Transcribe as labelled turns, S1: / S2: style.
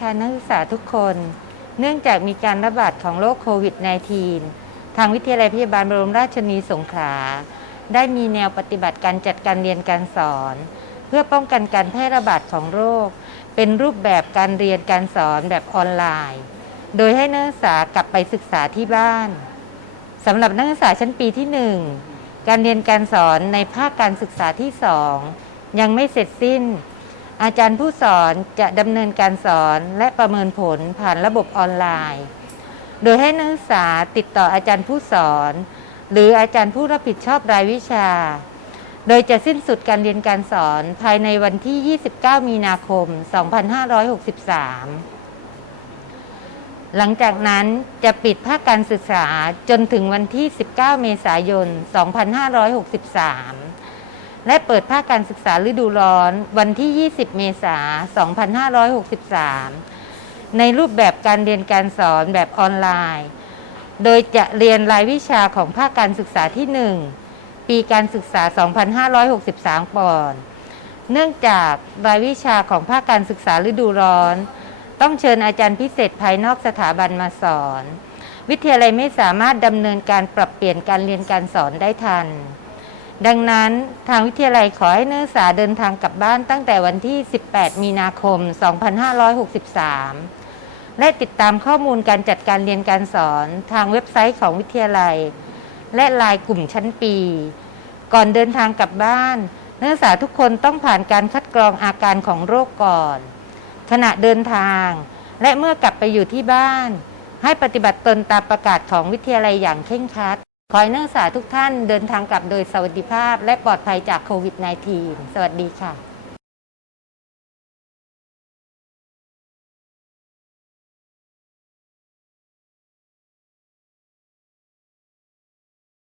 S1: ค่ะนักศึกษาทุกคน เนื่องจากมีการระบาดของโรคโควิด -19 ทางวิทยาลัยพยาบาลบรมราชชนนีสงขลา ได้มีแนวปฏิบัติการจัดการเรียนการสอน เพื่อป้องกันการแพร่ระบาดของโรค เป็นรูปแบบการเรียนการสอนแบบออนไลน์ โดยให้นักศึกษากลับไปศึกษาที่บ้านสำหรับนักศึกษาชั้นปีที่ 1 การเรียนการสอนในภาคการศึกษาที่ 2 ยังไม่เสร็จสิ้น อาจารย์ผู้สอนจะดำเนินการสอนและประเมินผลผ่านระบบออนไลน์ โดยให้นักศึกษาติดต่ออาจารย์ผู้สอน หรืออาจารย์ผู้รับผิดชอบรายวิชา โดยจะสิ้นสุดการเรียนการสอนภายในวันที่ 29 มีนาคม 2563 หลังจากนั้นจะปิดภาคการศึกษาจนถึงวันที่ 19 เมษายน 2563 และเปิดภาคการศึกษาฤดูร้อน วันที่ 20 เมษายน 2563 ในรูปแบบการเรียนการสอนแบบออนไลน์ โดยจะเรียนรายวิชาของภาคการศึกษาที่ 1 ปีการศึกษา 2563 ก่อน เนื่องจากรายวิชาของภาคการศึกษาฤดูร้อน ต้องเชิญอาจารย์พิเศษภายนอกสถาบันมาสอน วิทยาลัยไม่สามารถดำเนินการปรับเปลี่ยนการเรียนการสอนได้ทัน ดังนั้นทางวิทยาลัยขอให้นักศึกษาเดินทางกลับบ้านตั้งแต่วันที่ 18 มีนาคม 2563 และติดตามข้อมูลการจัดการเรียนการสอนทางเว็บไซต์ของวิทยาลัย และลายกลุ่มชั้นปี ก่อนเดินทางกลับบ้าน นักศึกษาทุกคนต้องผ่านการคัดกรองอาการของโรคก่อน ขณะเดินทาง และเมื่อกลับไปอยู่ที่บ้าน ให้ปฏิบัติตนตามประกาศของวิทยาลัยอย่างเคร่งครัด ขอให้นักศึกษาทุกท่านเดินทางกลับโดยสวัสดิภาพ และปลอดภัยจากโควิด -19 สวัสดีค่ะ